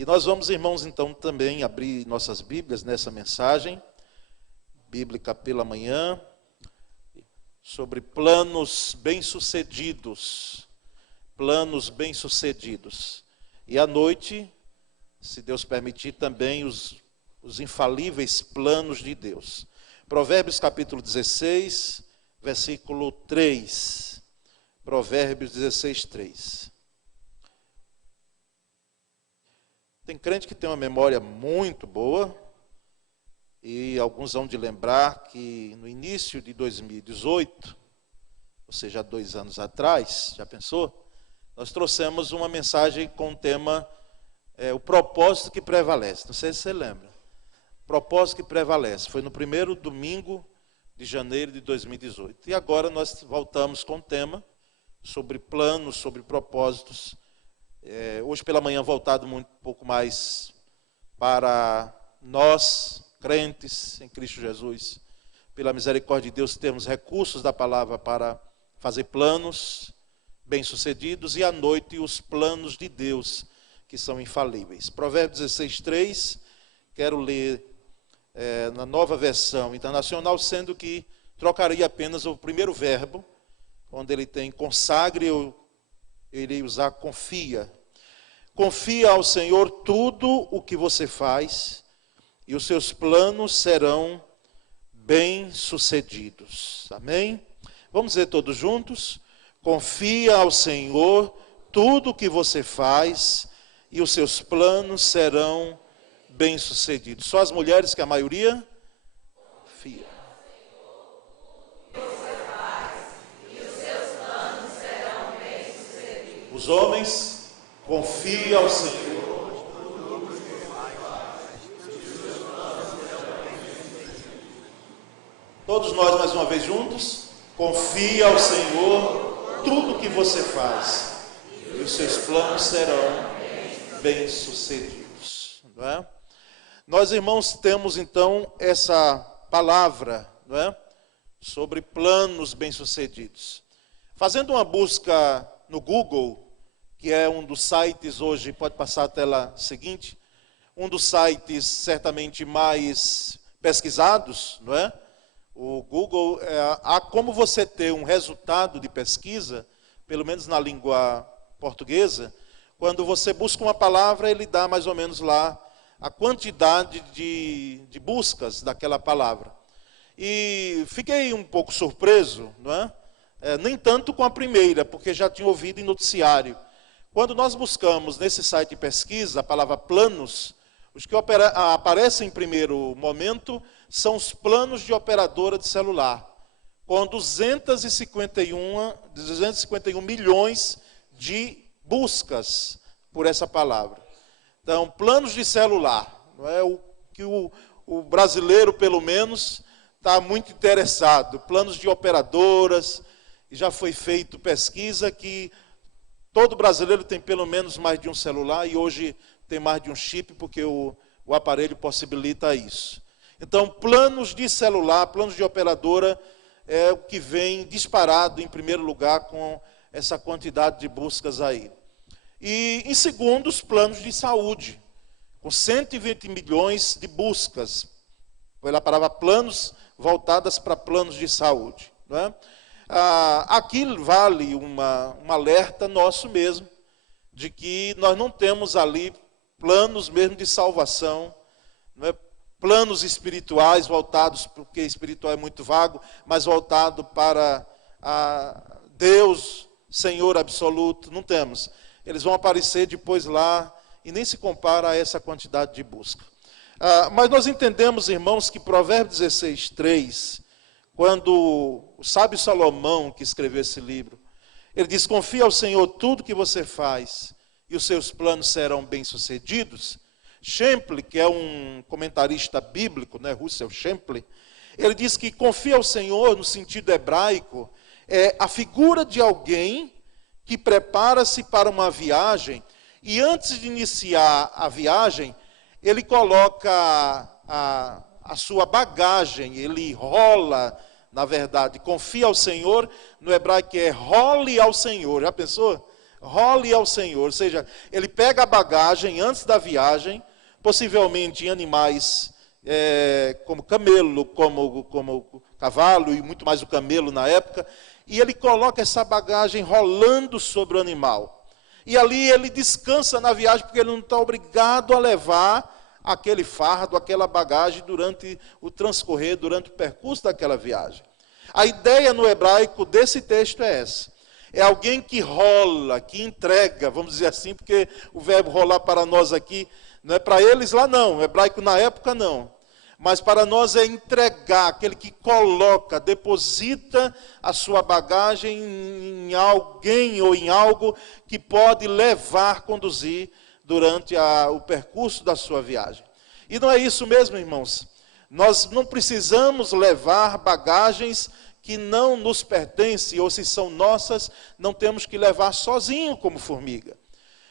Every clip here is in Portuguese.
E nós vamos, irmãos, então também abrir nossas Bíblias nessa mensagem bíblica pela manhã, sobre planos bem-sucedidos. Planos bem-sucedidos. E à noite, se Deus permitir, também os infalíveis planos de Deus. Provérbios capítulo 16, versículo 3. Provérbios 16, 3. Tem crente que tem uma memória muito boa, e alguns vão de lembrar que no início de 2018, ou seja, 2 anos atrás, já pensou? Nós trouxemos uma mensagem com o tema o propósito que prevalece. Não sei se você lembra. Propósito que prevalece. Foi no primeiro domingo de janeiro de 2018. E agora nós voltamos com o tema sobre planos, sobre propósitos. Hoje pela manhã voltado um pouco mais para nós, crentes em Cristo Jesus. Pela misericórdia de Deus, temos recursos da palavra para fazer planos bem-sucedidos. E à noite os planos de Deus, que são infalíveis. Provérbios 16, 3. Quero ler na nova versão internacional, sendo que trocaria apenas o primeiro verbo, onde ele tem consagre, eu irei usar confia. Confia ao Senhor tudo o que você faz, e os seus planos serão bem-sucedidos. Amém? Vamos dizer todos juntos? Confia ao Senhor tudo o que você faz, e os seus planos serão bem-sucedidos. Só as mulheres, que a maioria? Confia. Os homens, confia ao Senhor. Todos nós mais uma vez juntos. Confia ao Senhor tudo que você faz, e os seus planos serão bem-sucedidos. Não é? Nós, irmãos, temos então essa palavra, não é? Sobre planos bem-sucedidos. Fazendo uma busca no Google, que é um dos sites hoje, pode passar a tela seguinte, um dos sites certamente mais pesquisados, não é? O Google, há como você ter um resultado de pesquisa, pelo menos na língua portuguesa, quando você busca uma palavra, ele dá mais ou menos lá a quantidade de buscas daquela palavra. E fiquei um pouco surpreso, não é? Nem tanto com a primeira, porque já tinha ouvido em noticiário. Quando nós buscamos nesse site de pesquisa a palavra planos, os que aparecem em primeiro momento são os planos de operadora de celular, com 251 milhões de buscas por essa palavra. Então, planos de celular, não é o que o brasileiro, pelo menos, está muito interessado. Planos de operadoras, e já foi feito pesquisa que todo brasileiro tem pelo menos mais de um celular, e hoje tem mais de um chip, porque o aparelho possibilita isso. Então, planos de celular, planos de operadora, é o que vem disparado em primeiro lugar com essa quantidade de buscas aí. E em segundo, os planos de saúde, com 120 milhões de buscas, pela palavra planos, voltadas para planos de saúde. Não é? Aqui vale um alerta nosso mesmo, de que nós não temos ali planos mesmo de salvação, não é? Planos espirituais voltados, porque espiritual é muito vago, mas voltado para Deus, Senhor absoluto, não temos. Eles vão aparecer depois lá, e nem se compara a essa quantidade de busca. Mas nós entendemos, irmãos, que Provérbios 16, 3, quando o sábio Salomão, que escreveu esse livro, ele diz: confia ao Senhor tudo que você faz, e os seus planos serão bem-sucedidos. Schemple, que é um comentarista bíblico, né, Russell Schemple, ele diz que confia ao Senhor, no sentido hebraico, é a figura de alguém que prepara-se para uma viagem, e antes de iniciar a viagem, ele coloca a sua bagagem, ele rola, na verdade, confia ao Senhor, no hebraico é role ao Senhor. Já pensou? role ao Senhor. Ou seja, ele pega a bagagem antes da viagem, possivelmente em animais como camelo, como cavalo e muito mais o camelo na época, e ele coloca essa bagagem rolando sobre o animal. E ali ele descansa na viagem, porque ele não está obrigado a levar aquele fardo, aquela bagagem durante o transcorrer, durante o percurso daquela viagem. A ideia no hebraico desse texto é essa. É alguém que rola, que entrega, vamos dizer assim, porque o verbo rolar para nós aqui, não é para eles lá não, o hebraico na época não. Mas para nós é entregar, aquele que coloca, deposita a sua bagagem em alguém ou em algo que pode levar, conduzir durante o percurso da sua viagem. E não é isso mesmo, irmãos. Nós não precisamos levar bagagens que não nos pertencem, ou se são nossas, não temos que levar sozinho como formiga.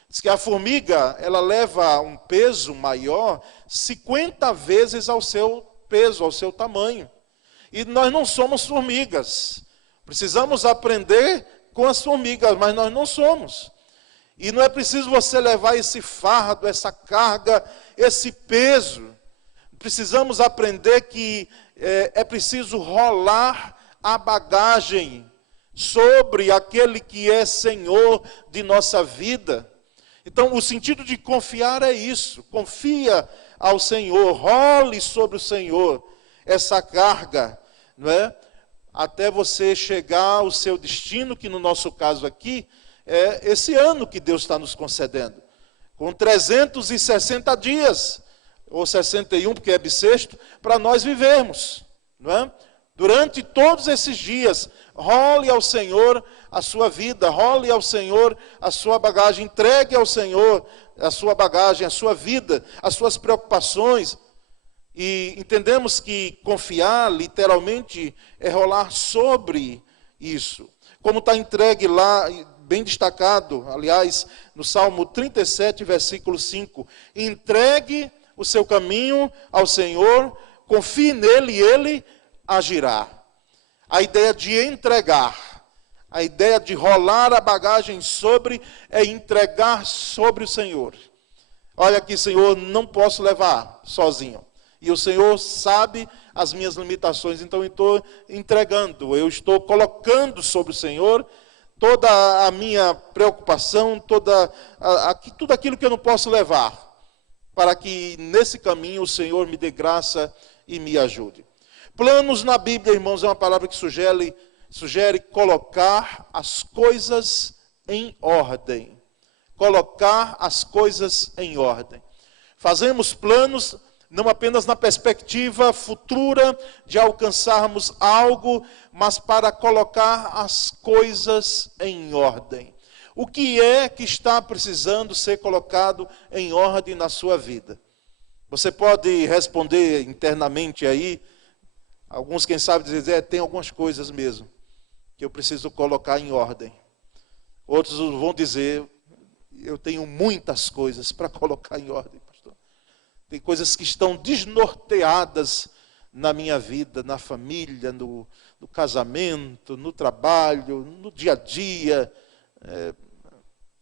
Diz que a formiga, ela leva um peso maior 50 vezes ao seu peso, ao seu tamanho. E nós não somos formigas. Precisamos aprender com as formigas, mas nós não somos. E não é preciso você levar esse fardo, essa carga, esse peso. Precisamos aprender que é preciso rolar a bagagem sobre aquele que é Senhor de nossa vida. Então, o sentido de confiar é isso. Confia ao Senhor, role sobre o Senhor essa carga, não é? Até você chegar ao seu destino, que no nosso caso aqui, é esse ano que Deus está nos concedendo. Com 360 dias, ou 61, porque é bissexto, para nós vivermos, não é? Durante todos esses dias, role ao Senhor a sua vida, role ao Senhor a sua bagagem, entregue ao Senhor a sua bagagem, a sua vida, as suas preocupações. E entendemos que confiar, literalmente, é rolar sobre isso. Como está entregue lá, bem destacado, aliás, no Salmo 37, versículo 5. Entregue o seu caminho ao Senhor, confie nele e ele agirá. A ideia de entregar, a ideia de rolar a bagagem sobre, é entregar sobre o Senhor. Olha aqui, Senhor, não posso levar sozinho. E o Senhor sabe as minhas limitações, então eu estou entregando, eu estou colocando sobre o Senhor toda a minha preocupação, tudo aquilo que eu não posso levar, para que nesse caminho o Senhor me dê graça e me ajude. Planos na Bíblia, irmãos, é uma palavra que sugere colocar as coisas em ordem. Colocar as coisas em ordem. Fazemos planos não apenas na perspectiva futura de alcançarmos algo, mas para colocar as coisas em ordem. O que é que está precisando ser colocado em ordem na sua vida? Você pode responder internamente aí, alguns quem sabe dizer, tem algumas coisas mesmo que eu preciso colocar em ordem. Outros vão dizer, eu tenho muitas coisas para colocar em ordem. Tem coisas que estão desnorteadas na minha vida, na família, no casamento, no trabalho, no dia a dia.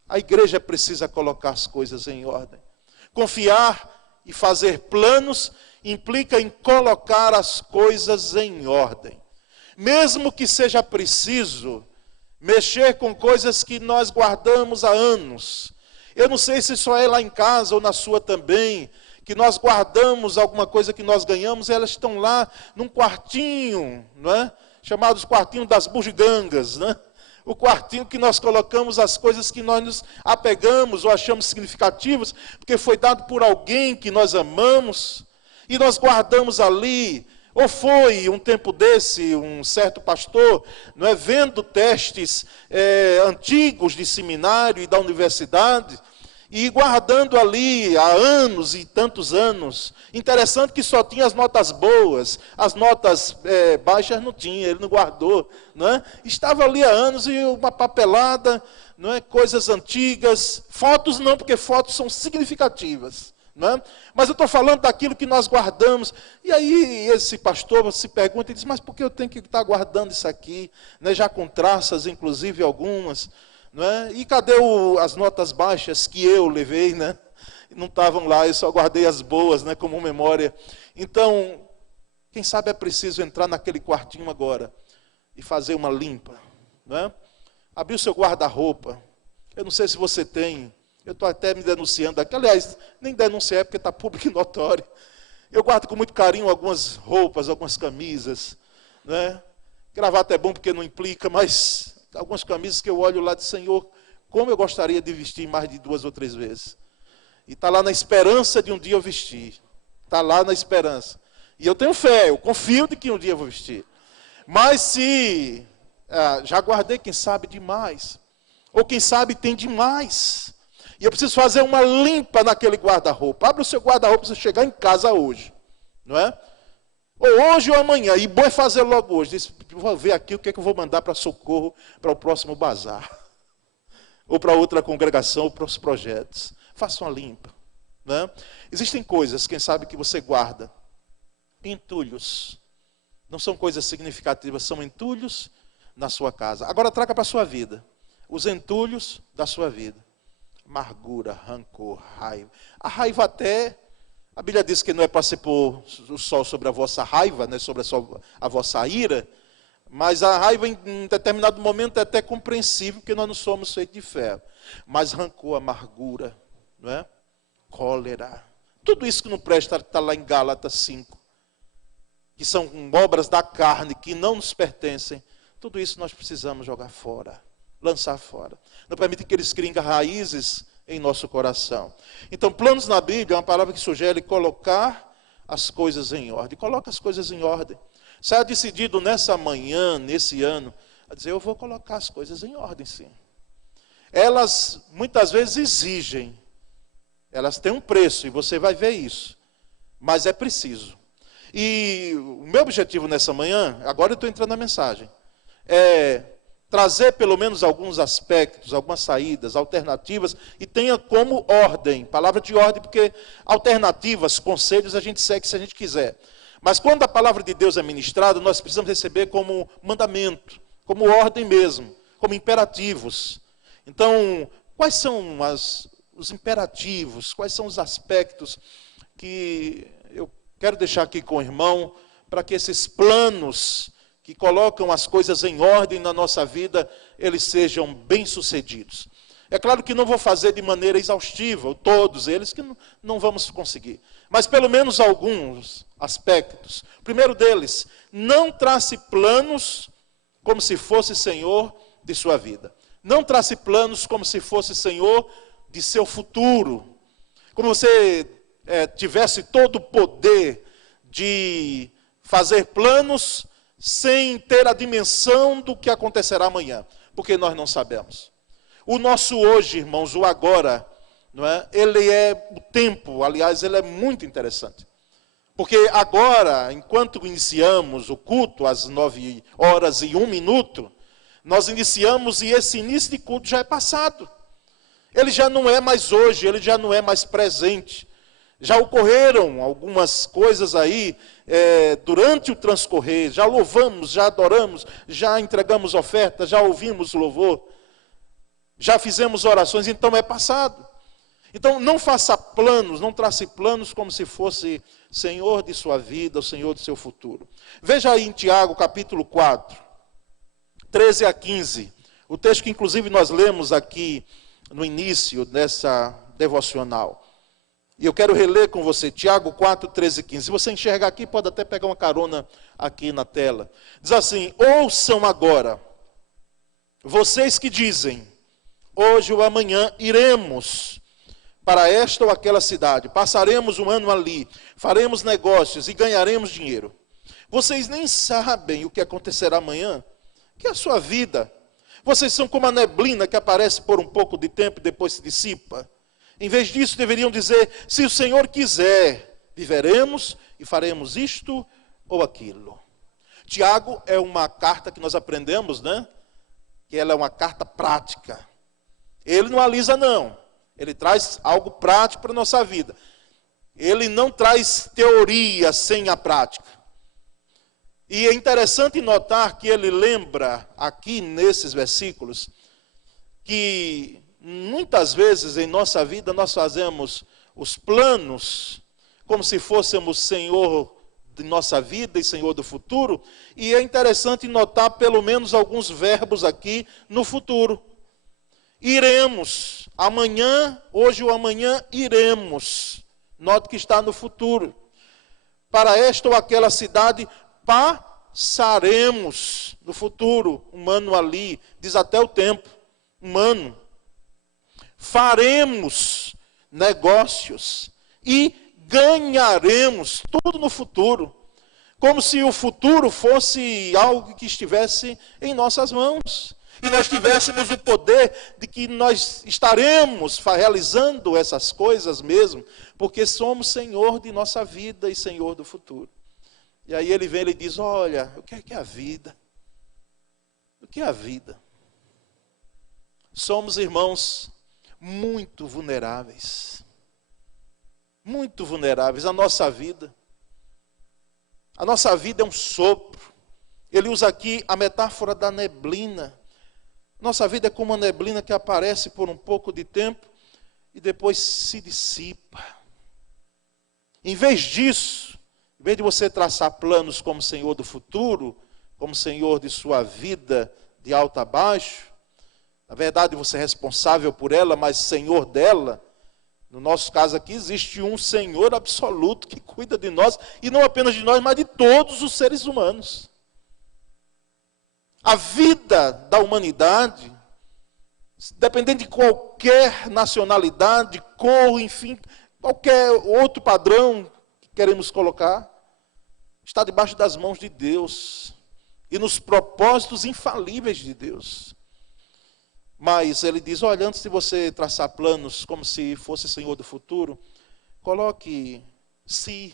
A igreja precisa colocar as coisas em ordem. Confiar e fazer planos implica em colocar as coisas em ordem. Mesmo que seja preciso mexer com coisas que nós guardamos há anos. Eu não sei se só é lá em casa ou na sua também, que nós guardamos alguma coisa que nós ganhamos, e elas estão lá num quartinho, não é? Chamados quartinho das bugigangas, né? O quartinho que nós colocamos as coisas que nós nos apegamos ou achamos significativas, porque foi dado por alguém que nós amamos, e nós guardamos ali. Ou foi um tempo desse, um certo pastor, não é, vendo testes antigos de seminário e da universidade, e guardando ali há anos e tantos anos. Interessante que só tinha as notas boas, as notas baixas não tinha, ele não guardou. Não é? Estava ali há anos e uma papelada, não é? Coisas antigas. Fotos não, porque fotos são significativas. Não é? Mas eu estou falando daquilo que nós guardamos. E aí esse pastor se pergunta e diz, mas por que eu tenho que estar guardando isso aqui? Né? Já com traças, inclusive algumas. não é? E cadê as notas baixas que eu levei, né? Não estavam lá, eu só guardei as boas, né, como memória. Então, quem sabe é preciso entrar naquele quartinho agora e fazer uma limpa, né? Abrir o seu guarda-roupa. Eu não sei se você tem, eu estou até me denunciando aqui. Aliás, nem denunciar porque está público e notório. Eu guardo com muito carinho algumas roupas, algumas camisas, né? Gravata é bom porque não implica, mas algumas camisas que eu olho lá de Senhor, como eu gostaria de vestir mais de 2 ou 3 vezes. E está lá na esperança de um dia eu vestir. Está lá na esperança. E eu tenho fé, eu confio de que um dia eu vou vestir. Mas se já guardei, quem sabe, demais. Ou quem sabe tem demais. E eu preciso fazer uma limpa naquele guarda-roupa. Abre o seu guarda-roupa para você chegar em casa hoje. Não é? Ou hoje ou amanhã. E bom é fazer logo hoje. Diz, vou ver aqui o que é que eu vou mandar para Socorro para o próximo bazar. Ou para outra congregação, ou para os projetos. Faça uma limpa. Né? Existem coisas, quem sabe, que você guarda. Entulhos. Não são coisas significativas, são entulhos na sua casa. Agora traga para a sua vida. Os entulhos da sua vida. Amargura, rancor, raiva. A raiva até, a Bíblia diz que não é para se pôr o sol sobre a vossa raiva, né, sobre a vossa ira, mas a raiva em determinado momento é até compreensível, porque nós não somos feitos de ferro. Mas rancor, amargura, não é? Cólera, tudo isso que não presta está lá em Gálatas 5, que são obras da carne, que não nos pertencem. Tudo isso nós precisamos jogar fora, lançar fora. Não permite que eles criem raízes em nosso coração. Então, planos na Bíblia é uma palavra que sugere colocar as coisas em ordem. Coloca as coisas em ordem. Saia decidido nessa manhã, nesse ano, a dizer, eu vou colocar as coisas em ordem, sim. Elas, muitas vezes, exigem. Elas têm um preço, e você vai ver isso. Mas é preciso. E o meu objetivo nessa manhã, agora eu estou entrando na mensagem, é trazer pelo menos alguns aspectos, algumas saídas, alternativas, e tenha como ordem, palavra de ordem, porque alternativas, conselhos, a gente segue se a gente quiser. Mas quando a palavra de Deus é ministrada, nós precisamos receber como mandamento, como ordem mesmo, como imperativos. Então, quais são os imperativos, quais são os aspectos que eu quero deixar aqui com o irmão, para que esses planos que colocam as coisas em ordem na nossa vida, eles sejam bem-sucedidos. É claro que não vou fazer de maneira exaustiva, todos eles, que não vamos conseguir. Mas pelo menos alguns aspectos. O primeiro deles, não trace planos como se fosse senhor de sua vida. Não trace planos como se fosse senhor de seu futuro. Como você tivesse todo o poder de fazer planos sem ter a dimensão do que acontecerá amanhã, porque nós não sabemos. O nosso hoje, irmãos, o agora, não é? Ele é o tempo, aliás, ele é muito interessante. Porque agora, enquanto iniciamos o culto às 9h01, nós iniciamos e esse início de culto já é passado. Ele já não é mais hoje, ele já não é mais presente. Já ocorreram algumas coisas aí durante o transcorrer, já louvamos, já adoramos, já entregamos oferta, já ouvimos louvor, já fizemos orações, então é passado. Então não faça planos, não trace planos como se fosse senhor de sua vida, o senhor de seu futuro. Veja aí em Tiago capítulo 4, 13 a 15, o texto que inclusive nós lemos aqui no início dessa devocional. E eu quero reler com você, Tiago 4, 13 e 15. Se você enxergar aqui, pode até pegar uma carona aqui na tela. Diz assim, ouçam agora, vocês que dizem, hoje ou amanhã iremos para esta ou aquela cidade, passaremos um ano ali, faremos negócios e ganharemos dinheiro. Vocês nem sabem o que acontecerá amanhã, que é a sua vida. Vocês são como a neblina que aparece por um pouco de tempo e depois se dissipa. Em vez disso, deveriam dizer, se o Senhor quiser, viveremos e faremos isto ou aquilo. Tiago é uma carta que nós aprendemos, né? Que ela é uma carta prática. Ele não alisa, não. Ele traz algo prático para a nossa vida. Ele não traz teoria sem a prática. E é interessante notar que ele lembra aqui nesses versículos que muitas vezes em nossa vida nós fazemos os planos como se fôssemos Senhor de nossa vida e Senhor do futuro, e é interessante notar pelo menos alguns verbos aqui no futuro. Iremos, amanhã, hoje ou amanhã, iremos. Note que está no futuro. Para esta ou aquela cidade, passaremos. No futuro, um ano ali, diz até o tempo, um ano. Faremos negócios e ganharemos, tudo no futuro, como se o futuro fosse algo que estivesse em nossas mãos, e nós tivéssemos o poder de que nós estaremos realizando essas coisas mesmo, porque somos Senhor de nossa vida e Senhor do futuro. E aí ele vem e diz, olha, o que é a vida? O que é a vida? Somos, irmãos, muito vulneráveis. Muito vulneráveis. A nossa vida é um sopro. Ele usa aqui a metáfora da neblina. Nossa vida é como uma neblina que aparece por um pouco de tempo e depois se dissipa. Em vez disso, em vez de você traçar planos como Senhor do futuro, como Senhor de sua vida de alto a baixo, na verdade você é responsável por ela, mas Senhor dela. No nosso caso aqui, existe um Senhor absoluto que cuida de nós, e não apenas de nós, mas de todos os seres humanos. A vida da humanidade, dependendo de qualquer nacionalidade, cor, enfim, qualquer outro padrão que queremos colocar, está debaixo das mãos de Deus e nos propósitos infalíveis de Deus. Mas ele diz, olha, antes de você traçar planos como se fosse Senhor do futuro, coloque se,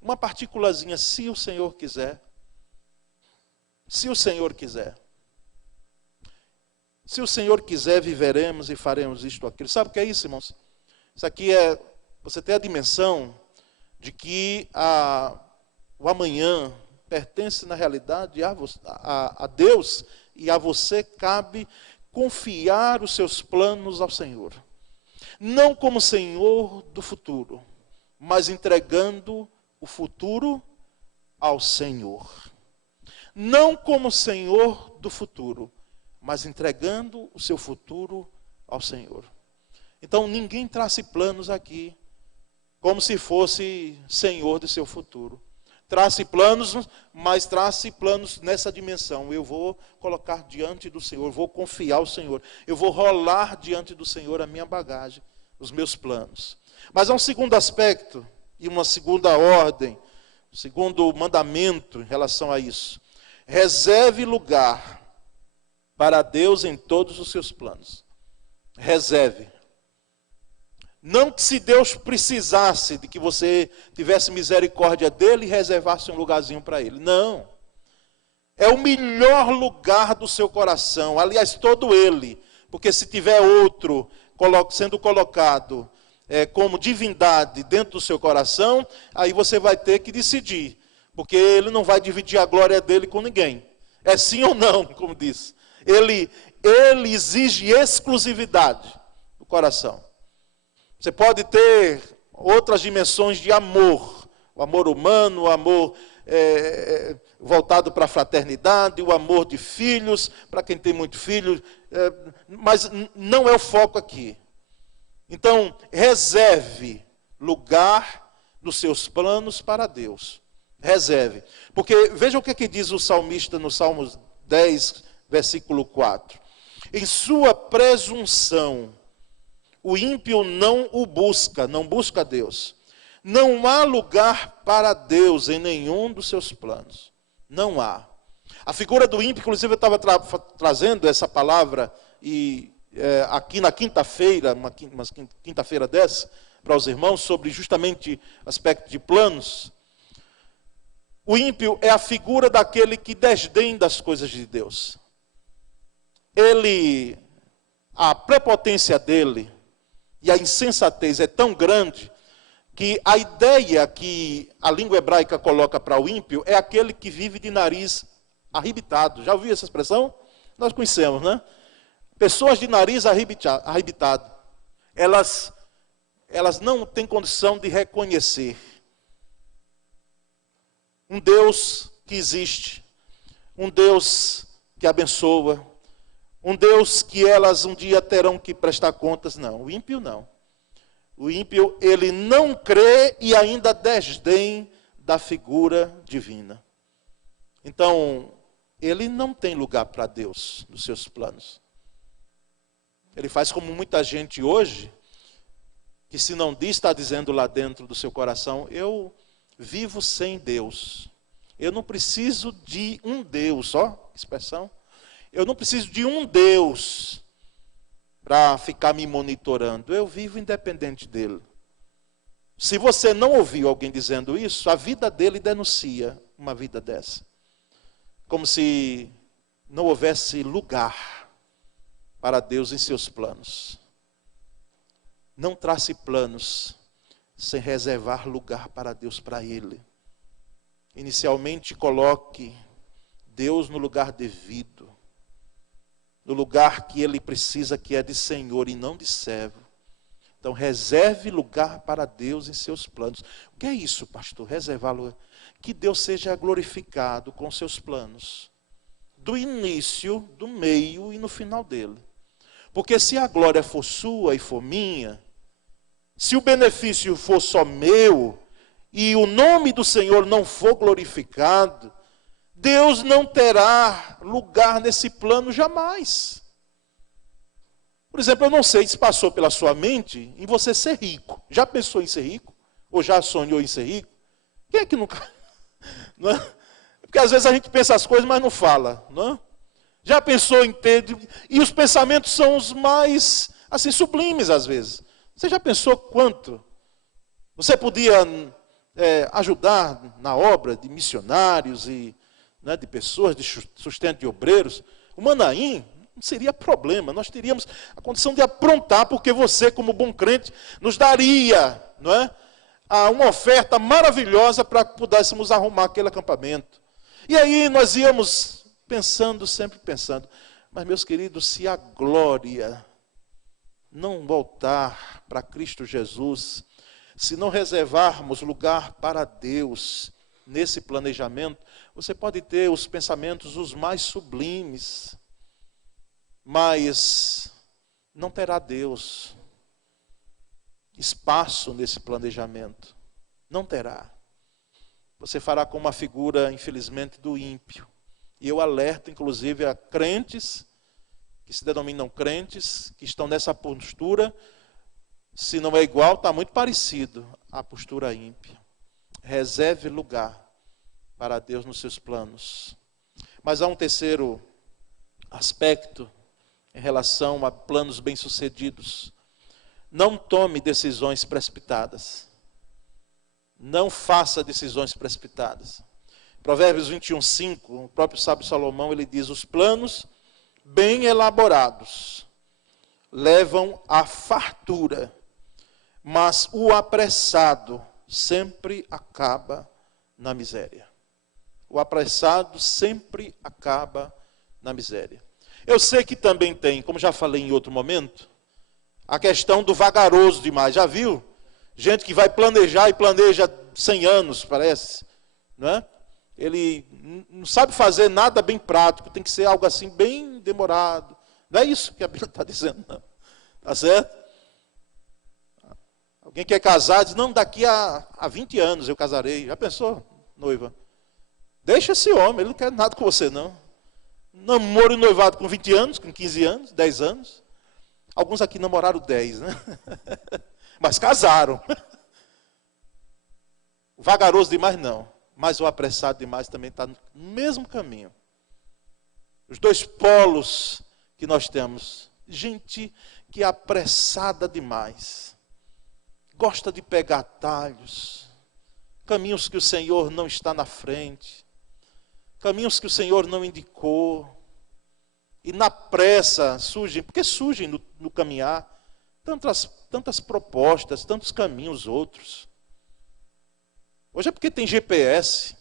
uma partículazinha, se o Senhor quiser. Se o Senhor quiser. Se o Senhor quiser, viveremos e faremos isto ou aquilo. Sabe o que é isso, irmãos? Isso aqui é, você tem a dimensão de que o amanhã pertence na realidade a Deus, e a você cabe confiar os seus planos ao Senhor. Não como Senhor do futuro, mas entregando o futuro ao Senhor. Não como Senhor do futuro, mas entregando o seu futuro ao Senhor. Então ninguém trace planos aqui como se fosse Senhor do seu futuro. Trace planos, mas trace planos nessa dimensão. Eu vou colocar diante do Senhor, vou confiar ao Senhor. Eu vou rolar diante do Senhor a minha bagagem, os meus planos. Mas há um segundo aspecto e uma segunda ordem, um segundo mandamento em relação a isso. Reserve lugar para Deus em todos os seus planos. Reserve. Não que se Deus precisasse de que você tivesse misericórdia dele e reservasse um lugarzinho para ele. Não. É o melhor lugar do seu coração. Aliás, todo ele. Porque se tiver outro sendo colocado como divindade dentro do seu coração, aí você vai ter que decidir. Porque ele não vai dividir a glória dele com ninguém. É sim ou não, como diz. Ele exige exclusividade do coração. Você pode ter outras dimensões de amor. O amor humano, o amor voltado para a fraternidade, o amor de filhos, para quem tem muitos filhos. Mas não é o foco aqui. Então, reserve lugar nos seus planos para Deus. Reserve. Porque veja o que diz o salmista no Salmos 10, versículo 4. Em sua presunção, o ímpio não o busca, não busca Deus. Não há lugar para Deus em nenhum dos seus planos. Não há. A figura do ímpio, inclusive eu estava trazendo essa palavra aqui na quinta-feira, uma quinta-feira dessa, para os irmãos, sobre justamente aspecto de planos. O ímpio é a figura daquele que desdém das coisas de Deus. A prepotência dele e a insensatez é tão grande que a ideia que a língua hebraica coloca para o ímpio é aquele que vive de nariz arrebitado. Já ouviu essa expressão? Nós conhecemos, né? Pessoas de nariz arrebitado, elas não têm condição de reconhecer um Deus que existe, um Deus que abençoa, um Deus que elas um dia terão que prestar contas. Não, o ímpio não. O ímpio, ele não crê e ainda desdém da figura divina. Então, ele não tem lugar para Deus nos seus planos. Ele faz como muita gente hoje, que se não diz, está dizendo lá dentro do seu coração: eu vivo sem Deus. Eu não preciso de um Deus, ó, expressão. Eu não preciso de um Deus para ficar me monitorando. Eu vivo independente dele. Se você não ouviu alguém dizendo isso, a vida dele denuncia uma vida dessa. Como se não houvesse lugar para Deus em seus planos. Não trace planos sem reservar lugar para Deus, para Ele. Inicialmente coloque Deus no lugar devido, no lugar que Ele precisa, que é de Senhor e não de servo. Então reserve lugar para Deus em seus planos. O que é isso, pastor? Reservar lugar. Que Deus seja glorificado com seus planos, do início, do meio e no final dele. Porque se a glória for sua e for minha, se o benefício for só meu, e o nome do Senhor não for glorificado, Deus não terá lugar nesse plano jamais. Por exemplo, eu não sei se passou pela sua mente em você ser rico. Já pensou em ser rico? Ou já sonhou em ser rico? Quem é que nunca... Não é? Porque às vezes a gente pensa as coisas, mas não fala. Não é? Já pensou em ter... E os pensamentos são os mais, assim, sublimes às vezes. Você já pensou quanto você podia ajudar na obra de missionários e, né, de pessoas de sustento de obreiros? O Manaim não seria problema. Nós teríamos a condição de aprontar, porque você, como bom crente, nos daria, não é, uma oferta maravilhosa para que pudéssemos arrumar aquele acampamento. E aí nós íamos pensando, sempre pensando, mas meus queridos, se a glória não voltar para Cristo Jesus, se não reservarmos lugar para Deus nesse planejamento, você pode ter os pensamentos os mais sublimes, mas não terá Deus espaço nesse planejamento. Não terá. Você fará como uma figura, infelizmente, do ímpio. E eu alerto, inclusive, a crentes que se denominam crentes, que estão nessa postura. Se não é igual, está muito parecido à postura ímpia. Reserve lugar para Deus nos seus planos. Mas há um terceiro aspecto em relação a planos bem-sucedidos. Não tome decisões precipitadas. Não faça decisões precipitadas. Provérbios 21:5, o próprio sábio Salomão, ele diz: os planos bem elaborados levam à fartura, mas o apressado sempre acaba na miséria. O apressado sempre acaba na miséria. Eu sei que também tem, como já falei em outro momento, a questão do vagaroso demais. Já viu? Gente que vai planejar e planeja 100 anos, parece. Não é? Ele não sabe fazer nada bem prático, tem que ser algo assim bem demorado. Não é isso que a Bíblia está dizendo, não. Está certo? Alguém quer casar, diz: não, daqui a 20 anos eu casarei. Já pensou, noiva? Deixa esse homem, ele não quer nada com você, não. Namoro e noivado com 20 anos, com 15 anos, 10 anos. Alguns aqui namoraram 10, né? Mas casaram. Vagaroso demais, não. Mas o apressado demais também está no mesmo caminho. Os dois polos que nós temos. Gente que é apressada demais. Gosta de pegar atalhos. Caminhos que o Senhor não está na frente. Caminhos que o Senhor não indicou. E na pressa surgem, porque surgem no caminhar, tantas propostas, tantos caminhos outros. Hoje é porque tem GPS.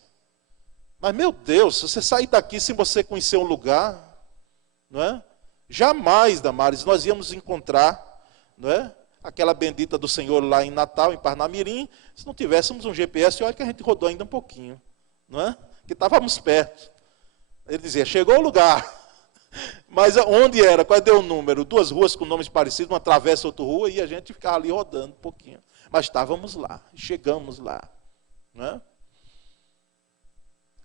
Mas, meu Deus, se você sair daqui sem você conhecer um lugar, não é? Jamais, Damares, nós íamos encontrar, não é? Aquela bendita do Senhor lá em Natal, em Parnamirim, se não tivéssemos um GPS. Olha que a gente rodou ainda um pouquinho, não é? Que estávamos perto. Ele dizia, chegou o lugar. Mas onde era? Qual deu o número? 2 ruas com nomes parecidos, uma atravessa outra rua, e a gente ficava ali rodando um pouquinho. Mas estávamos lá, chegamos lá. Não é?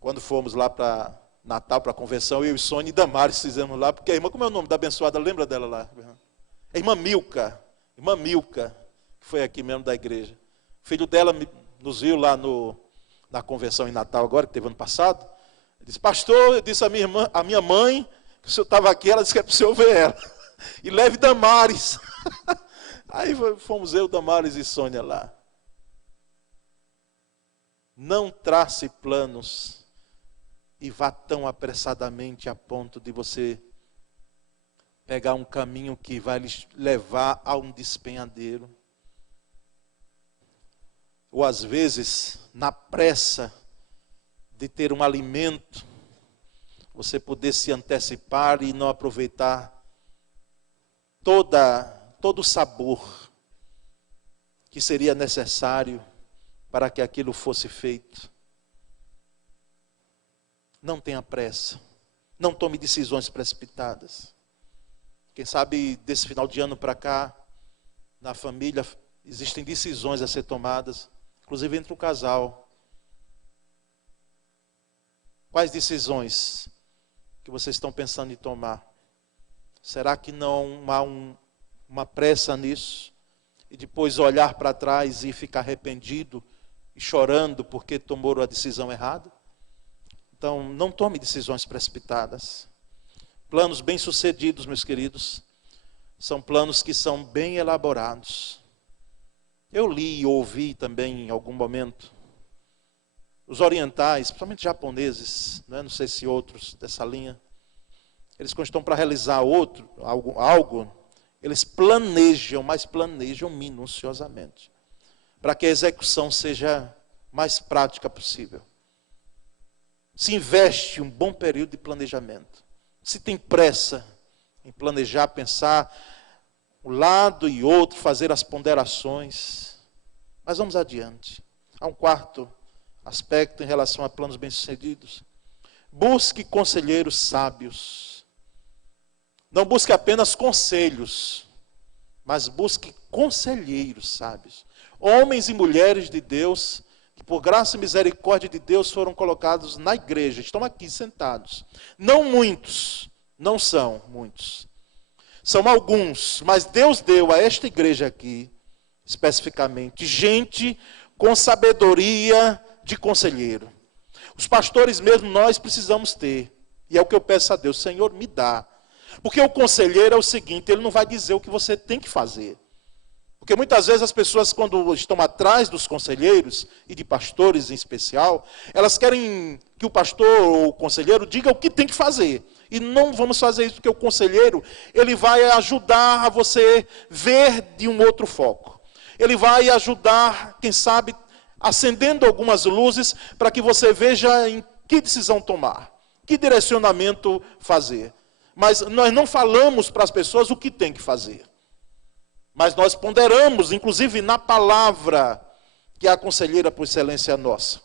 Quando fomos lá para Natal, para a convenção, eu e Sônia e Damares fizemos lá, porque a irmã, como é o nome da abençoada? Lembra dela lá? A irmã Milka, que foi aqui mesmo da igreja. O filho dela nos viu lá na convenção em Natal agora, que teve ano passado. Ele disse, pastor, eu disse a minha mãe, que o senhor estava aqui, ela disse que é para o senhor ver ela. E leve Damares. Aí fomos eu, Damares e Sônia lá. Não trace planos e vá tão apressadamente a ponto de você pegar um caminho que vai lhe levar a um despenhadeiro. Ou às vezes, na pressa de ter um alimento, você poder se antecipar e não aproveitar todo o sabor que seria necessário para que aquilo fosse feito. Não tenha pressa, não tome decisões precipitadas. Quem sabe desse final de ano para cá, na família, existem decisões a ser tomadas, inclusive entre o casal. Quais decisões que vocês estão pensando em tomar? Será que não há uma pressa nisso? E depois olhar para trás e ficar arrependido e chorando porque tomou a decisão errada? Então, não tome decisões precipitadas. Planos bem-sucedidos, meus queridos, são planos que são bem elaborados. Eu li e ouvi também em algum momento os orientais, principalmente japoneses, né? Não sei se outros dessa linha, eles quando estão para realizar algo, eles planejam, mas planejam minuciosamente, para que a execução seja mais prática possível. Se investe um bom período de planejamento. Se tem pressa em planejar, pensar um lado e outro, fazer as ponderações, mas vamos adiante. Há um quarto aspecto em relação a planos bem-sucedidos. Busque conselheiros sábios. Não busque apenas conselhos, mas busque conselheiros sábios. Homens e mulheres de Deus, que por graça e misericórdia de Deus foram colocados na igreja, estão aqui sentados. Não muitos, não são muitos. São alguns, mas Deus deu a esta igreja aqui, especificamente, gente com sabedoria de conselheiro. Os pastores mesmo nós precisamos ter. E é o que eu peço a Deus, Senhor, me dá. Porque o conselheiro é o seguinte, ele não vai dizer o que você tem que fazer. Porque muitas vezes as pessoas, quando estão atrás dos conselheiros, e de pastores em especial, elas querem que o pastor ou o conselheiro diga o que tem que fazer. E não vamos fazer isso, porque o conselheiro, ele vai ajudar a você ver de um outro foco. Ele vai ajudar, quem sabe, acendendo algumas luzes para que você veja em que decisão tomar, que direcionamento fazer. Mas nós não falamos para as pessoas o que tem que fazer. Mas nós ponderamos, inclusive na palavra, que é a conselheira por excelência nossa.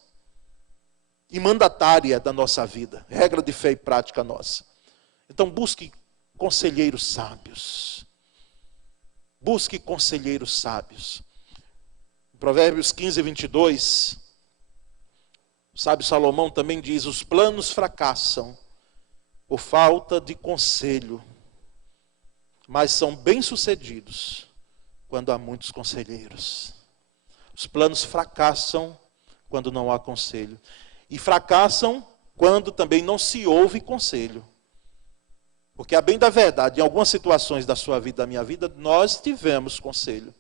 E mandatária da nossa vida, regra de fé e prática nossa. Então busque conselheiros sábios. Busque conselheiros sábios. Provérbios 15, 22, o sábio Salomão também diz, os planos fracassam por falta de conselho, mas são bem-sucedidos quando há muitos conselheiros. Os planos fracassam quando não há conselho. E fracassam quando também não se ouve conselho. Porque a bem da verdade, em algumas situações da sua vida, da minha vida, nós tivemos conselho.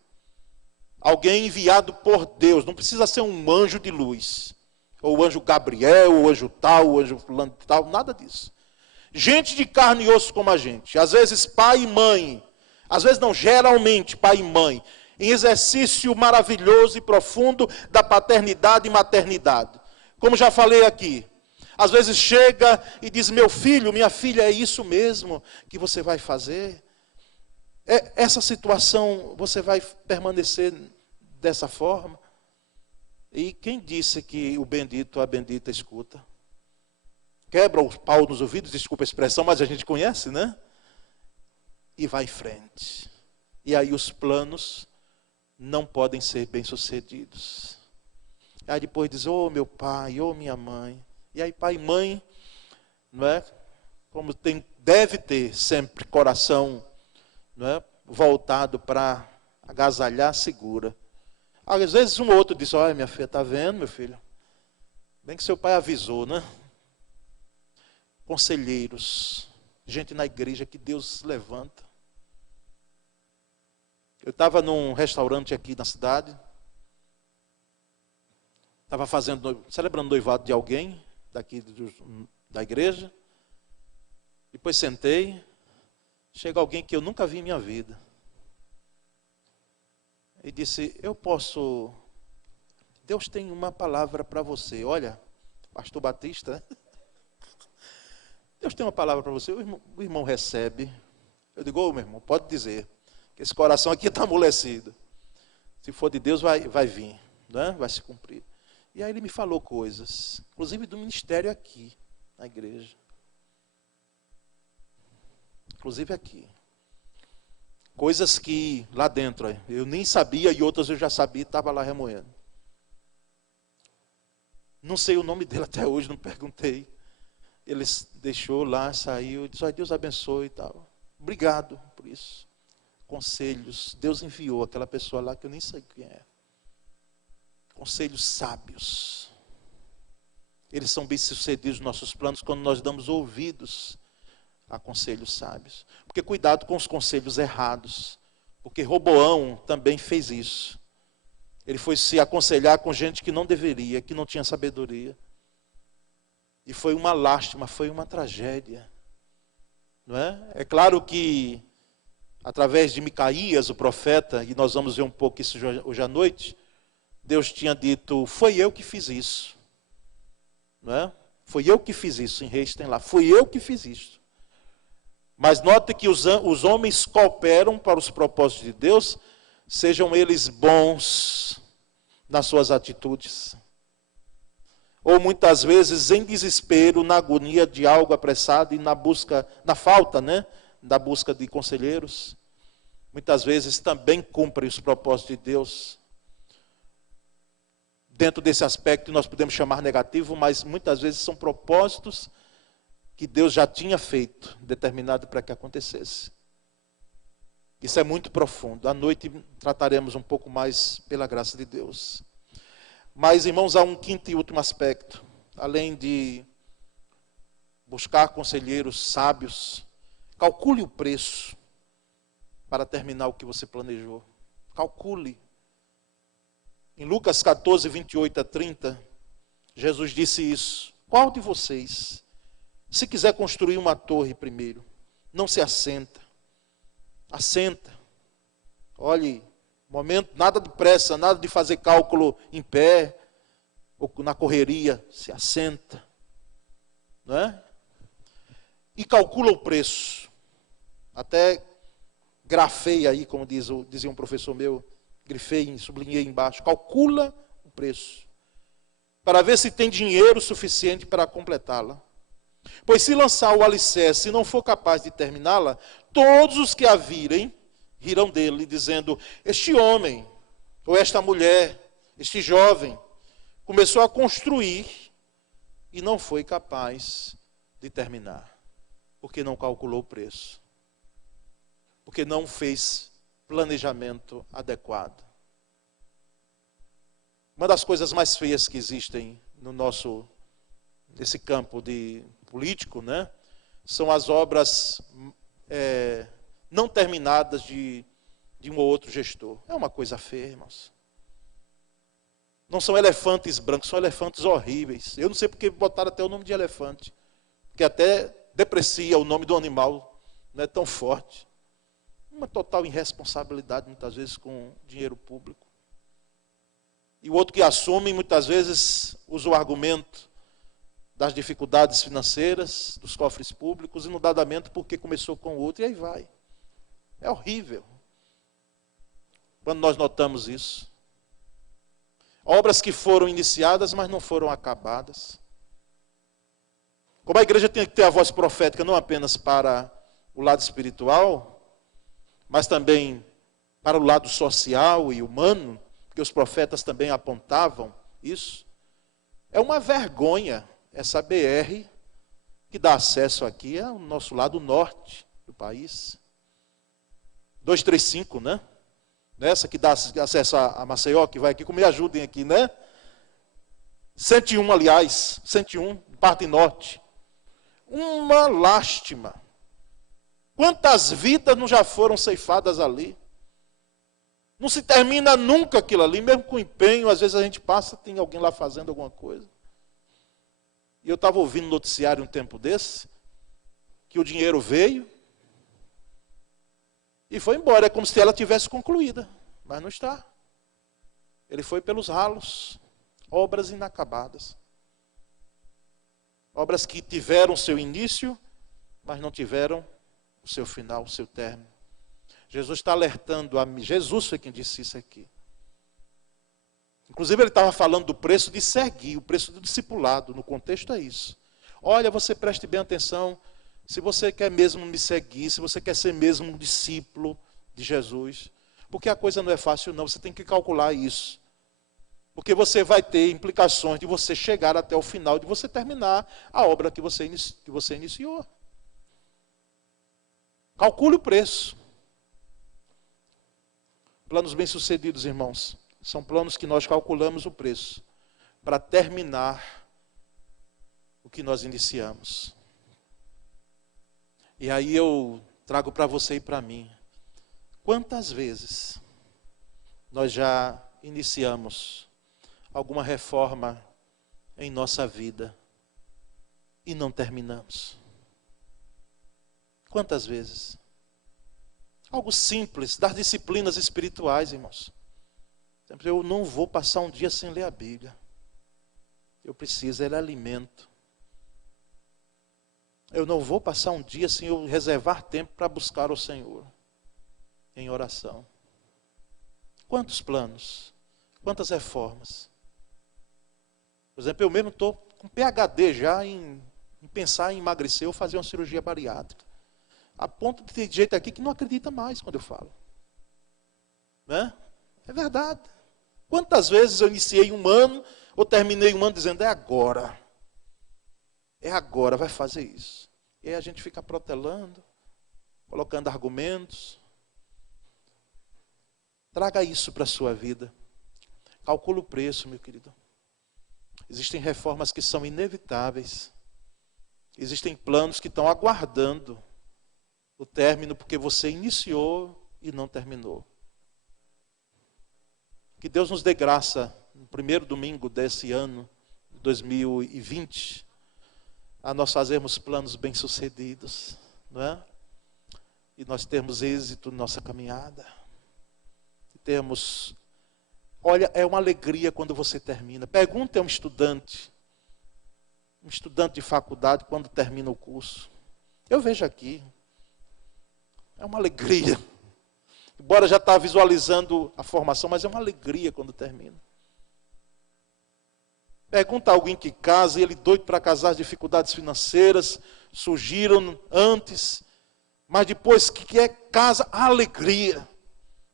Alguém enviado por Deus, não precisa ser um anjo de luz, ou o anjo Gabriel, ou o anjo tal, o anjo fulano tal, nada disso. Gente de carne e osso como a gente, às vezes pai e mãe, às vezes não, geralmente pai e mãe, em exercício maravilhoso e profundo da paternidade e maternidade. Como já falei aqui, Às vezes chega e diz, meu filho, minha filha, é isso mesmo que você vai fazer? Essa situação, você vai permanecer dessa forma? E quem disse que o bendito, a bendita escuta? Quebra o pau nos ouvidos, desculpa a expressão, mas a gente conhece, né? E vai em frente. E aí os planos não podem ser bem-sucedidos. Aí depois diz, ô meu pai, ô minha mãe. E aí pai e mãe, não é? Como deve ter sempre coração, não é? Voltado para agasalhar, segura. Às vezes um outro diz, olha minha filha, está vendo meu filho? Bem que seu pai avisou, né? Conselheiros, gente na igreja que Deus levanta. Eu estava num restaurante aqui na cidade, estava celebrando o noivado de alguém daqui da igreja. Depois sentei, chega alguém que eu nunca vi em minha vida. E disse, Deus tem uma palavra para você. Olha, pastor Batista, Deus tem uma palavra para você. O irmão recebe. Eu digo, ô meu irmão, pode dizer, que esse coração aqui está amolecido. Se for de Deus, vai vir, né? Vai se cumprir. E aí ele me falou coisas, inclusive do ministério aqui, na igreja. Inclusive aqui. Coisas que lá dentro eu nem sabia e outras eu já sabia e estava lá remoendo. Não sei o nome dele até hoje, não perguntei. Ele deixou lá, saiu, disse, Deus abençoe e tal. Obrigado por isso. Conselhos, Deus enviou aquela pessoa lá que eu nem sei quem é. Conselhos sábios. Eles são bem-sucedidos nos nossos planos quando nós damos ouvidos a conselhos sábios. Porque cuidado com os conselhos errados. Porque Roboão também fez isso. Ele foi se aconselhar com gente que não deveria, que não tinha sabedoria. E foi uma lástima, foi uma tragédia. Não é? É claro que, através de Micaías, o profeta, e nós vamos ver um pouco isso hoje à noite, Deus tinha dito, foi eu que fiz isso. Não é? Foi eu que fiz isso, em Reis tem lá, foi eu que fiz isso. Mas note que os homens cooperam para os propósitos de Deus, sejam eles bons nas suas atitudes. Ou muitas vezes em desespero, na agonia de algo apressado e na falta, né, da busca de conselheiros. Muitas vezes também cumprem os propósitos de Deus. Dentro desse aspecto nós podemos chamar negativo, mas muitas vezes são propósitos que Deus já tinha feito, determinado para que acontecesse. Isso é muito profundo. À noite trataremos um pouco mais pela graça de Deus. Mas, irmãos, há um quinto e último aspecto. Além de buscar conselheiros sábios, calcule o preço para terminar o que você planejou. Calcule. Em Lucas 14, 28 a 30, Jesus disse isso. Qual de vocês, se quiser construir uma torre primeiro, não se assenta? Assenta. Olhe, momento, nada de pressa, nada de fazer cálculo em pé, ou na correria, se assenta. Não é? E calcula o preço. Até grafei aí, como dizia um professor meu, grifei, sublinhei embaixo. Calcula o preço. Para ver se tem dinheiro suficiente para completá-la. Pois se lançar o alicerce e não for capaz de terminá-la, todos os que a virem, rirão dele, dizendo, este homem, ou esta mulher, este jovem, começou a construir e não foi capaz de terminar. Porque não calculou o preço. Porque não fez planejamento adequado. Uma das coisas mais feias que existem nesse campo de político, né, são as obras não terminadas de um ou outro gestor. É uma coisa feia, irmãos. Não são elefantes brancos, são elefantes horríveis. Eu não sei porque botaram até o nome de elefante, que até deprecia o nome do animal, não é tão forte. Uma total irresponsabilidade, muitas vezes, com dinheiro público. E o outro que assume, muitas vezes, usa o argumento das dificuldades financeiras, dos cofres públicos, inundadamente porque começou com o outro, e aí vai. É horrível quando nós notamos isso. Obras que foram iniciadas, mas não foram acabadas. Como a igreja tem que ter a voz profética, não apenas para o lado espiritual, mas também para o lado social e humano, porque os profetas também apontavam isso. É uma vergonha essa BR que dá acesso aqui ao nosso lado norte do país. 235, né? Essa que dá acesso a Maceió, que vai aqui, como me ajudem aqui, né? 101, aliás, 101, parte norte. Uma lástima. Quantas vidas não já foram ceifadas ali? Não se termina nunca aquilo ali, mesmo com empenho. Às vezes a gente passa, tem alguém lá fazendo alguma coisa. E eu estava ouvindo no noticiário um tempo desse, que o dinheiro veio e foi embora. É como se ela tivesse concluída, mas não está. Ele foi pelos ralos, obras inacabadas. Obras que tiveram seu início, mas não tiveram o seu final, o seu término. Jesus está alertando a mim. Jesus foi quem disse isso aqui. Inclusive ele estava falando do preço de seguir, o preço do discipulado. No contexto é isso. Olha, você preste bem atenção. Se você quer mesmo me seguir, se você quer ser mesmo um discípulo de Jesus, porque a coisa não é fácil não, você tem que calcular isso. Porque você vai ter implicações de você chegar até o final, de você terminar a obra que você iniciou. Calcule o preço. Planos bem-sucedidos, irmãos, são planos que nós calculamos o preço para terminar o que nós iniciamos. E aí eu trago para você e para mim. Quantas vezes nós já iniciamos alguma reforma em nossa vida e não terminamos? Quantas vezes? Algo simples, das disciplinas espirituais, irmãos. Eu não vou passar um dia sem ler a Bíblia. Eu preciso, ele é alimento. Eu não vou passar um dia sem eu reservar tempo para buscar o Senhor em oração. Quantos planos? Quantas reformas? Por exemplo, eu mesmo estou com PhD já em pensar em emagrecer ou fazer uma cirurgia bariátrica. A ponto de ter gente aqui que não acredita mais quando eu falo. Né? É verdade. Quantas vezes eu iniciei um ano ou terminei um ano dizendo, é agora, vai fazer isso. E aí a gente fica protelando, colocando argumentos. Traga isso para a sua vida. Calcula o preço, meu querido. Existem reformas que são inevitáveis. Existem planos que estão aguardando o término porque você iniciou e não terminou. Que Deus nos dê graça, no primeiro domingo desse ano, 2020, a nós fazermos planos bem-sucedidos, não é? E nós termos êxito na nossa caminhada. E termos... Olha, é uma alegria quando você termina. Pergunta a um estudante de faculdade, quando termina o curso. Eu vejo aqui, é uma alegria. Embora já está visualizando a formação, mas é uma alegria quando termina. Pergunta a alguém que casa, e ele doido para casar, as dificuldades financeiras surgiram antes, mas depois que casa, a alegria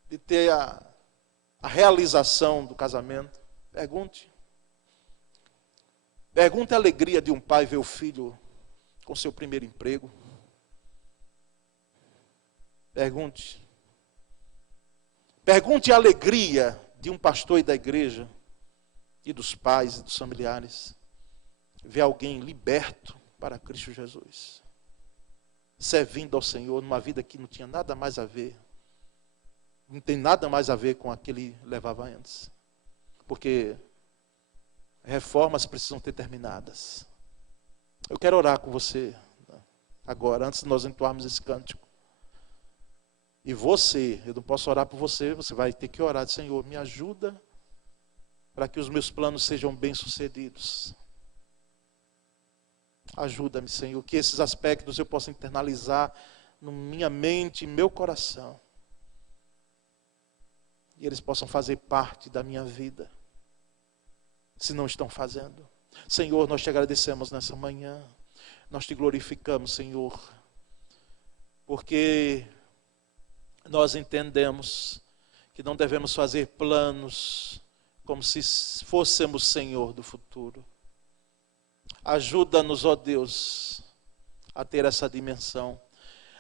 de ter a realização do casamento. Pergunte. Pergunte a alegria de um pai ver o filho com seu primeiro emprego. Pergunte. Pergunte a alegria de um pastor e da igreja, e dos pais e dos familiares, ver alguém liberto para Cristo Jesus, servindo ao Senhor numa vida que não tinha nada mais a ver, não tem nada mais a ver com aquele que levava antes, porque reformas precisam ter terminadas. Eu quero orar com você agora, antes de nós entoarmos esse cântico. E você, eu não posso orar por você, você vai ter que orar, Senhor, me ajuda para que os meus planos sejam bem-sucedidos. Ajuda-me, Senhor, que esses aspectos eu possa internalizar na minha mente e meu coração. E eles possam fazer parte da minha vida, se não estão fazendo. Senhor, nós te agradecemos nessa manhã. Nós te glorificamos, Senhor, porque nós entendemos que não devemos fazer planos como se fôssemos Senhor do futuro. Ajuda-nos, ó Deus, a ter essa dimensão,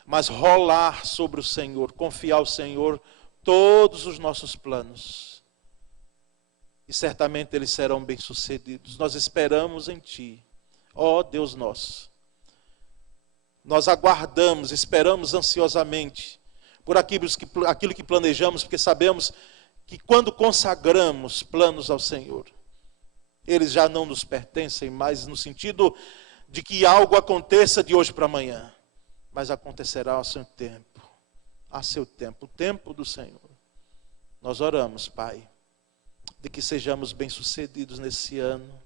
mas rolar sobre o Senhor, confiar ao Senhor todos os nossos planos. E certamente eles serão bem-sucedidos. Nós esperamos em Ti, ó Deus nosso. Nós aguardamos, esperamos ansiosamente por aquilo que planejamos, porque sabemos que quando consagramos planos ao Senhor, eles já não nos pertencem mais no sentido de que algo aconteça de hoje para amanhã, mas acontecerá ao seu tempo, o tempo do Senhor. Nós oramos, Pai, de que sejamos bem-sucedidos nesse ano,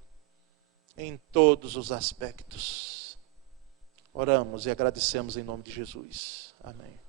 em todos os aspectos. Oramos e agradecemos em nome de Jesus. Amém.